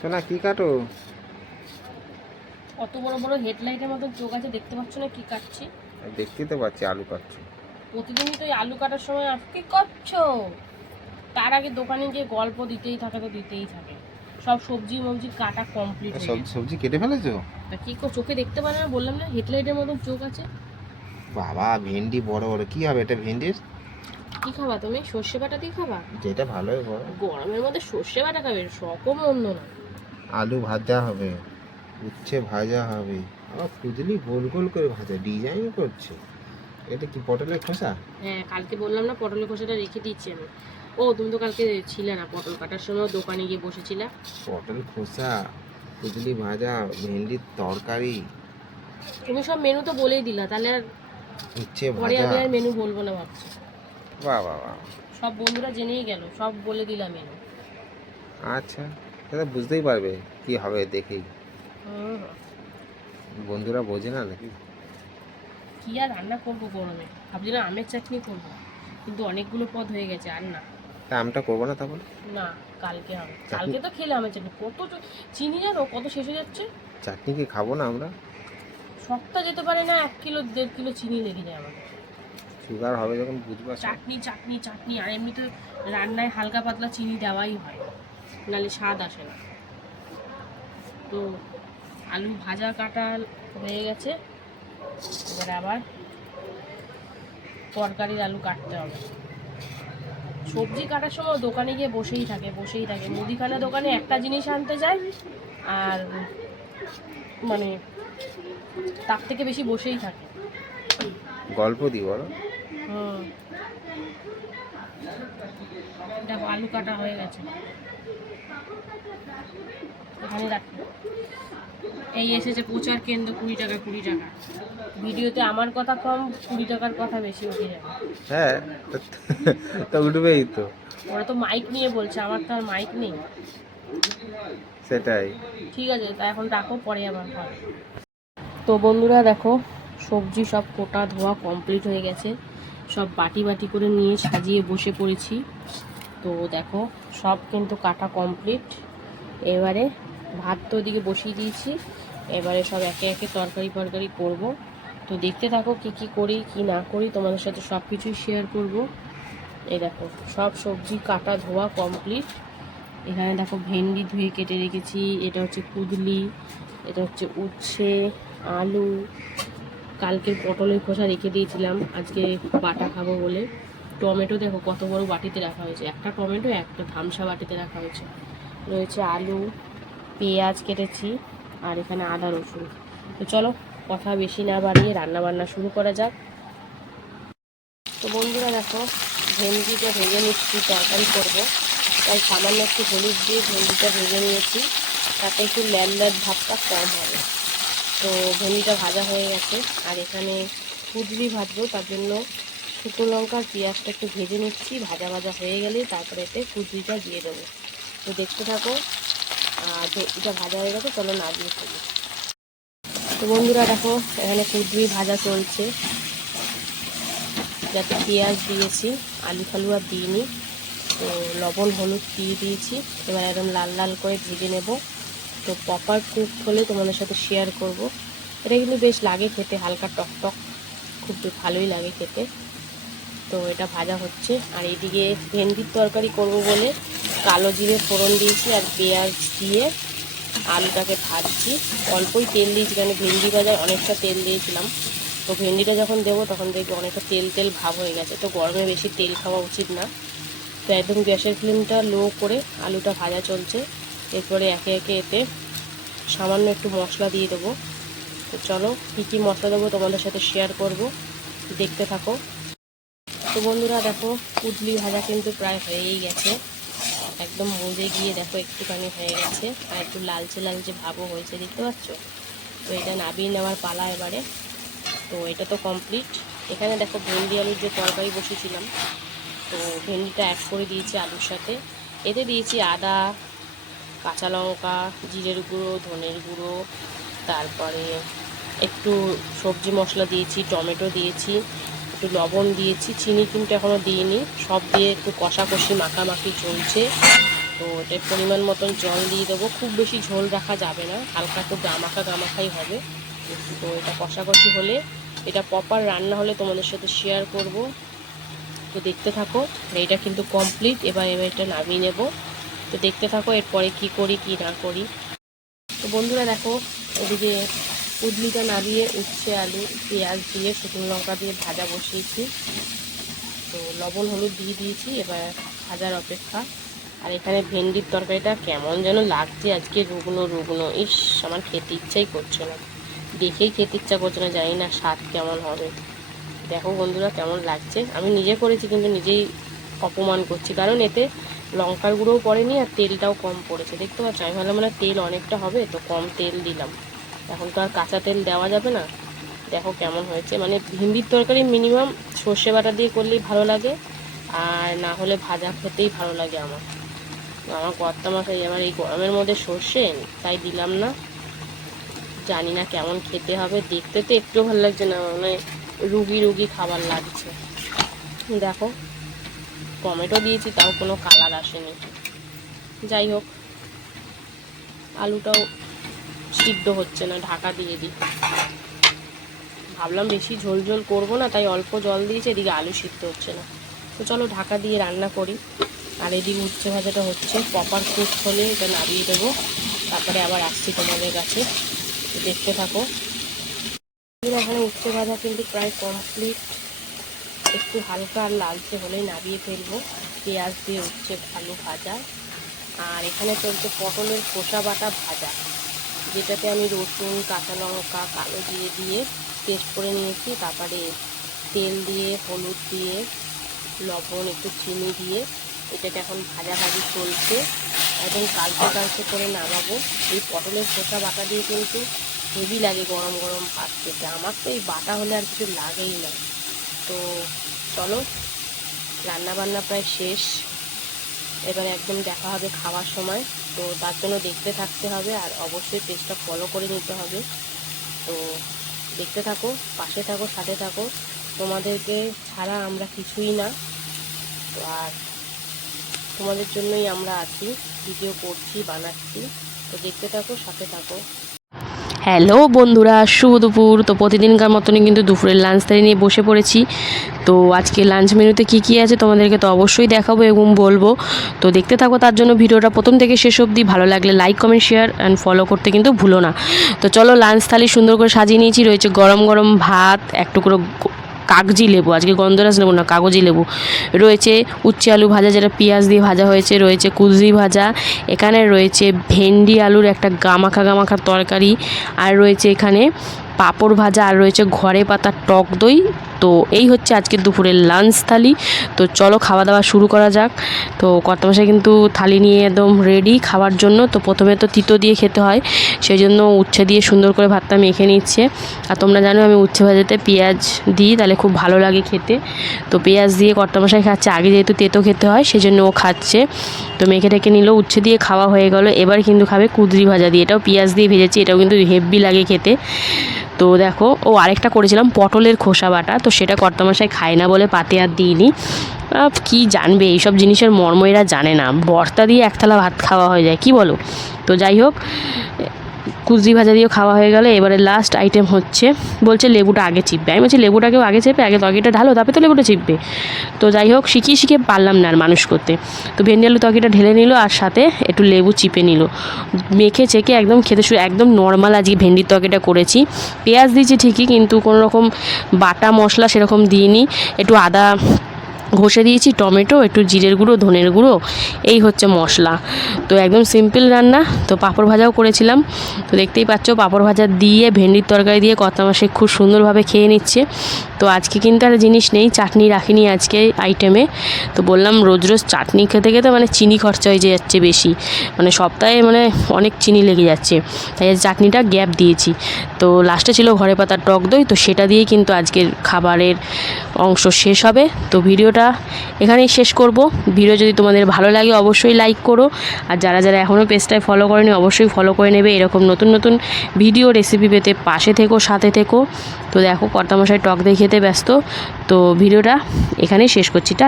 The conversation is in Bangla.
সোনা কি কাটো? কত বড় বড় হেডলাইটের মতো চোখ আছে দেখতে পাচ্ছ না কি কাটছি? দেখতেই তো পাচ্ছি আলু কাটছো। প্রতিদিনই তো আলু কাটার সময় কি করছ? তার আগে দোকানে গিয়ে গল্প দিতেই থাকে তো দিতেই থাকে। সব সবজি মবজি কাটা কমপ্লিট হয়ে সব সবজি কেটে ফেলেছো? তা কি কর চোখে দেখতে পারে না বললাম না হেডলাইটের মতো চোখ আছে। বাবা ভেন্ডি বড় বড় কি হবে এটা ভেন্ডির? কি খাবা তুমি? সর্ষে বাটা দিয়ে খাবা? যেটা ভালোই বড় গরমের মধ্যে সর্ষে বাটা খাবে সকম অন্য না আলু ভাজা হবে উচ্ছে ভাজা হবে আবার খুদলি গোল গোল করে ভাজা ডিজাইন করছে। এটা কি পটলের খোসা? হ্যাঁ কালকে বললাম না পটলের খোসাটা রেখে দিচ্ছি আমি। ও তুমি তো কালকে ছিলে না পটল কাটার সময় দোকানে গিয়ে বসেছিলে। পটল খোসা খুদলি ভাজা ভেন্ডির তরকারি। তুমি সব মেনু তো বলেই দিলা তাহলে আর উচ্ছে পরে আমি আর মেনু বলব না ভাবছি। বাহ বাহ বাহ। সব বন্ধুরা জেনেই গেল সব বলে দিলাম মেনু আচ্ছা। তাহলে বুঝতেই পারবে কি হবে দেখেই বন্ধুরা বোঝে না নাকি? কি আর রান্না করব গরমে? ভাবছিলাম আমের চাটনি করব কিন্তু অনেকগুলো পদ হয়ে গেছে আর না। তা আমটা করব না তাহলে? না কালকে হবে। কালকে তো খেলে আমের চাটনি কত চিনি জানো কত শেষ হয়ে যাচ্ছে? চাটনি কি খাব না আমরা? সবটা যেতে পারে না এক কিলো দেড় কিলো চিনি লেগে যায় আমাদের। সুগার হবে যখন বুঝবা। চাটনি চাটনি চাটনি আর এমনি তো রান্নায় হালকা পাতলা চিনি দেওয়াই হয়। নাহলে স্বাদ আসে না। তো আলু ভাজা কাটা হয়ে গেছে। এবারে আবার তরকারির আলু কাটতে হবে। সবজি কাটার সময় দোকানে গিয়ে বসেই থাকে বসেই থাকে। মুদিখানা দোকানে একটা জিনিস আনতে যায় আর মানে তার থেকে বেশি বসেই থাকে। গল্প দিই বলো। হুম। দেখো আলু কাটা হয়ে গেছে। রাখি এই এসেছে প্রচার কেন্দ্র কুড়ি টাকা কুড়ি টাকা। ভিডিওতে আমার কথা কম কুড়ি টাকার কথা বেশি উঠে যাবে হ্যাঁ তো উঠবেই তো। ওরা তো মাইক নিয়ে বলছে আমার তো আর মাইক নেই। সেটাই। ঠিক আছে তা এখন রাখো পরে আবার হবে তো বন্ধুরা দেখো সবজি সব কোটা ধোয়া কমপ্লিট হয়ে গেছে। সব বাটি বাটি করে নিয়ে সাজিয়ে বসে পড়েছি। তো দেখো, সব কিন্তু কাটা কমপ্লিট এবারে ভাত তো ওদিকে বসিয়ে দিয়েছি। এবারে সব একে একে তরকারি ফরকারি করব। তো দেখতে থাকো কি কি করি, কি না করি, তোমাদের সাথে সব কিছুই শেয়ার করব। এই দেখো, সব সবজি কাটা ধোয়া কমপ্লিট এখানে দেখো ভেন্ডি ধুয়ে কেটে রেখেছি। এটা হচ্ছে কুদলি এটা হচ্ছে উচ্ছে, আলু। কালকে পটলের খোসা রেখে দিয়েছিলাম, আজকে বাটা খাব বলে। টমেটো দেখো কত বড় বাটিতে রাখা হয়েছে। একটা টমেটো, একটা ধামসা বাটিতে রাখা হয়েছে। রয়েছে আলু, পেঁয়াজ কেটেছি আর এখানে আদা, রসুন। তো চলো, কথা বেশি না বাড়িয়ে রান্না বান্না শুরু করা যাক। তো বন্ধুরা দেখো, ভেন্ডিটা ভেজে নিচ্ছি, তরকারি করব। তাই সামান্য একটু হলুদ দিয়ে ভেন্ডিটা ভেজে নিয়েছি। তাতে একটু ল্যাড ল্যাড ভাবটা কম হবে। তো ভেন্ডিটা ভাজা হয়ে গেছে। আর এখানে কুদলি ভাজবো, তার জন্য শুকনো লঙ্কা, পেঁয়াজটা একটু ভেজে নিচ্ছি, ভাজা ভাজা হয়ে গেলেই তারপরে এতে কুদলিটা দিয়ে দেবো। তো দেখতে থাকো, আর এটা ভাজা হয়ে গেছে, চলো না দিয়ে ফেলি। তো বন্ধুরা দেখো, এখানে কুদলি ভাজা চলছে। যাতে পেঁয়াজ দিয়েছি, আলু ফালু আর দিইনি। তো লবণ, হলুদ দিয়ে দিয়েছি। এবার একদম লাল লাল করে ভেজে নেব। তো প্রপার কুক হলে তোমাদের সাথে শেয়ার করব। এটা কিন্তু বেশ লাগে খেতে, হালকা টক টক, খুব ভালোই লাগে খেতে। তো এটা ভাজা হচ্ছে। আর এইদিকে ভেন্ডির তরকারি করব বলে কালো জিরে ফোড়ন দিয়েছি আর পেঁয়াজ দিয়ে আলুটাকে ভাজছি। অল্পই তেল দিয়েছি কারণ ভেন্ডি ভাজায় অনেকটা তেল দিয়েছিলাম। তো ভেন্ডিটা যখন দেবো তখন দেখবি অনেকটা তেল তেল ভাব হয়ে গেছে। তো গরমে বেশি তেল খাওয়া উচিত না। তো একদম গ্যাসের ফ্লেমটা লো করে আলুটা ভাজা চলছে। এরপরে একে একে এতে সামান্য একটু মশলা দিয়ে দেবো। তো চলো কী কী মশলা দেবো তোমাদের সাথে শেয়ার করব। দেখতে থাকো। তো বন্ধুরা দেখো, পুটলি ভাজা কিন্তু প্রায় হয়েই গেছে। একদম মজে গিয়ে দেখো, একটুখানি হয়ে গেছে। আর একটু লালচে লালচে ভাবও হয়েছে, দেখতে পাচ্ছ? তো এটা নাবিয়ে নেওয়ার পালা এবারে। তো এটা তো কমপ্লিট এখানে দেখো ভেন্ডি আলুর যে তরকারি বসেছিলাম, তো ভেন্ডিটা অ্যাড করে দিয়েছি আলুর সাথে। এতে দিয়েছি আদা, কাঁচা লঙ্কা, জিরের গুঁড়ো, ধনের গুঁড়ো, তারপরে একটু সবজি মশলা দিয়েছি, টমেটো দিয়েছি। একটু লবণ দিয়েছি, চিনি কিন্তু এখনও দিইনি। সব দিয়ে একটু কষাকষি মাখামাখি চলছে। তো এটার পরিমাণ মতন জল দিয়ে দেবো। খুব বেশি ঝোল রাখা যাবে না, হালকা একটু গামাখা গামাখাই হবে। তো এটা কষাকষি হলে, এটা প্রপার রান্না হলে তোমাদের সাথে শেয়ার করব। তো দেখতে থাকো এটা কিন্তু কমপ্লিট এবার এবার এটা নামিয়ে নেব। তো দেখতে থাকো এরপরে কি করি, কি না করি। তো বন্ধুরা দেখো, এদিকে উদলিটা নামিয়ে উচ্ছে আলু, পেঁয়াজ দিয়ে শুকনো লঙ্কা দিয়ে ভাজা বসিয়েছি। তো লবণ, হলুদ দিয়ে দিয়েছি, এবার ভাজার অপেক্ষা। আর এখানে ভেন্ডির তরকারিটা কেমন যেন লাগছে আজকে, রুগনো রুগনো। ইস, আমার খেতে ইচ্ছাই করছে না। দেখেই খেতে ইচ্ছা করছে না, জানি না স্বাদ কেমন হবে। দেখো বন্ধুরা, কেমন লাগছে। আমি নিজে করেছি, কিন্তু নিজেই অপমান করছি। কারণ এতে লঙ্কার গুঁড়োও পড়েনি আর তেলটাও কম পড়েছে। দেখতে পাচ্ছ, আমি ভাবলাম মানে তেল অনেকটা হবে, তো কম তেল দিলাম। এখন তো আর কাঁচা তেল দেওয়া যাবে না। দেখো কেমন হয়েছে। মানে ভিন্ডির তরকারি মিনিমাম সর্ষে বাটা দিয়ে করলেই ভালো লাগে, আর না হলে ভাজা খেতেই ভালো লাগে আমার। আমার কর্তা মাখাই এবার এই গরমের মধ্যে সর্ষে, তাই দিলাম না। জানি না কেমন খেতে হবে। দেখতে তো একটু ভালো লাগছে না মানে রুগী রুগী খাবার লাগছে। দেখো, টমেটো দিয়েছি, তাও কোনো কালার আসেনি। যাই হোক, আলুটাও সিদ্ধ হচ্ছে না, ঢাকা দিয়ে দিই। ভাবলাম বেশি ঝোল ঝোল করব না, তাই অল্প জল দিয়েছি, এদিকে আলু সিদ্ধ হচ্ছে না। তো চলো ঢাকা দিয়ে রান্না করি। আর এদিকে উচ্ছে ভাজাটা হচ্ছে প্রপার কুক হলে এটা নামিয়ে দেবো। তারপরে আবার আসছি তোমাদের কাছে। দেখতে থাকো। এখানে উচ্ছে ভাজা কিন্তু প্রায় কমপ্লিট একটু হালকা আর লালচে হলেই নামিয়ে ফেলব। পেঁয়াজ দিয়ে উচ্ছে আলু ভাজা। আর এখানে চলছে পটলের খোসা বাটা ভাজা। যেটাতে আমি রসুন, কাঁচা লঙ্কা, কালো দিয়ে দিয়ে পেস্ট করে নিয়েছি। তারপরে তেল দিয়ে, হলুদ দিয়ে, লবণ, একটু চিনি দিয়ে এটাকে এখন ভাজা ভাজি চলছে। একদম কালচে কালচে করে নামাবো। এই পটলের খোসা বাটা দিয়ে কিন্তু হেভি লাগে গরম গরম ভাত খেতে। আমার তো এই বাটা হলে আর কিছু লাগেই না। তো চলো রান্না বান্না প্রায় শেষ। এবার একদম দেখা হবে খাওয়ার সময়। তো তার জন্য দেখতে থাকতে হবে আর অবশ্যই পেজটা ফলো করে নিতে হবে। তো দেখতে থাকো, পাশে থাকো, সাথে থাকো। তোমাদেরকে ছাড়া আমরা কিছুই না। তো আর তোমাদের জন্যই আমরা আছি, ভিডিও করছি, বানাচ্ছি। তো দেখতে থাকো, সাথে থাকো। হ্যালো বন্ধুরা, শুভ দুপুর। তো প্রতিদিনকার মতনই কিন্তু দুপুরের লাঞ্চ তাই নিয়ে বসে পড়েছি। তো আজকে লাঞ্চ মেনুতে কি কি আছে তোমাদেরকে তো অবশ্যই দেখাবো এবং বলব। তো দেখতে থাকো, তার জন্য ভিডিওটা প্রথম থেকে শেষ অবধি। ভালো লাগলে like comment share and follow করতে কিন্তু ভুলো না। তো চলো লাঞ্চ থালি সুন্দর করে সাজিয়ে নিয়েছি। রয়েছে গরম গরম ভাত, এক টুকরো কাগজি লেবু, আজকে গন্ধরাজ লেবু না, কাগজি লেবু। রয়েছে উচ্ছে আলু ভাজা, যেটা পেঁয়াজ দিয়ে ভাজা হয়েছে, রয়েছে কুজি ভাজা, এখানে রয়েছে ভেন্ডি আলুর একটা গামাখা গামাখা তরকারি, আর রয়েছে এখানে পাঁপড় ভাজা আর রয়েছে ঘরে পাতা টক দই। তো এই হচ্ছে আজকে দুপুরের লাঞ্চ থালি। তো চলো খাওয়া দাওয়া শুরু করা যাক। তো কর্তামশাই কিন্তু থালি নিয়ে একদম রেডি খাওয়ার জন্য। তো প্রথমে তো তিতো দিয়ে খেতে হয়। সেই জন্য উচ্ছে দিয়ে সুন্দর করে ভাতটা মেখে নিচ্ছে। আর তোমরা জানো আমি উচ্ছে ভাজাতে পেঁয়াজ দিই, তাহলে খুব ভালো লাগে খেতে। তো পেঁয়াজ দিয়ে কর্তামশাই খাচ্ছে। আগে যেহেতু তেতো খেতে হয় সেই জন্য ও খাচ্ছে। তো মেখে টেকে নিল, উচ্ছে দিয়ে খাওয়া হয়ে গেল। এবার কিন্তু খাবে কুদরি ভাজা দিয়ে। এটাও পেঁয়াজ দিয়ে ভেজেছি, এটাও কিন্তু হেভি লাগে খেতে। তো দেখো, ও আরেকটা করেছিলাম, পটলের খোসা বাটা। তো সেটা কর্তামশাই খায় না বলে পাতে আর দিইনি। কি জানবে, এইসব জিনিসের মর্ম এরা জানে না। বর্তা দিয়ে এক থালা ভাত খাওয়া হয়ে যায়, কি বলো? তো যাই হোক কুচরি ভাজা দিয়েও খাওয়া হয়ে গেলে। এবারে লাস্ট আইটেম হচ্ছে, বলছে লেবুটা আগে চিপবে। আমি বলছি, লেবুটাকেও আগে চেপে আগে তরকারিটা ঢালো, তারপরে তো লেবুটা চিপবে। তো যাই হোক, শিখিয়ে শিখিয়ে পারলাম না আর মানুষ করতে। তো ভেন্ডি আলু তরকারিটা ঢেলে নিল আর সাথে একটু লেবু চিপে নিল। মেখে চেকে একদম খেতে শুরু, একদম নর্মাল আজকে ভেন্ডির তরকারিটা করেছি। পেঁয়াজ দিয়েছি ঠিকই, কিন্তু কোনো রকম বাটা মশলা সেরকম দিইনি। একটু আদা ঘষে দিয়েছি টমেটো, একটু জিরের গুঁড়ো, ধনের গুঁড়ো, এই হচ্ছে মশলা। তো একদম সিম্পল রান্না, তো পাঁপড় ভাজাও করেছিলাম। তো দেখতেই পাচ্ছ, পাঁপড় ভাজা দিয়ে, ভেন্ডির তরকারি দিয়ে কর্তা মাসে খুব সুন্দরভাবে খেয়ে নিচ্ছে। তো আজকে কিন্তু আর জিনিস নেই, চাটনি রাখিনি আজকে আইটেমে তো বললাম, রোজ রোজ চাটনি খেতে খেতে মানে চিনি খরচা হয়ে যাচ্ছে বেশি। মানে সপ্তাহে মানে অনেক চিনি লেগে যাচ্ছে। তাই চাটনিটা গ্যাপ দিয়েছি। তো লাস্টে ছিল ঘরে পাতার টক দই, তো সেটা দিয়েই কিন্তু আজকের খাবারের অংশ শেষ হবে। তো ভিডিওটা এখানেই শেষ করব। ভিডিও যদি তোমাদের ভালো লাগে অবশ্যই লাইক করো। আর যারা যারা এখনও পেজটায় ফলো করেনি, অবশ্যই ফলো করে নেবে। এরকম নতুন নতুন ভিডিও রেসিপি পেতে পাশে থেকো, সাথে থেকো। তো দেখো, কর্তামশাই টক দেখিয়েতে ব্যস্ত। তো ভিডিওটা এখানেই শেষ করছি। টা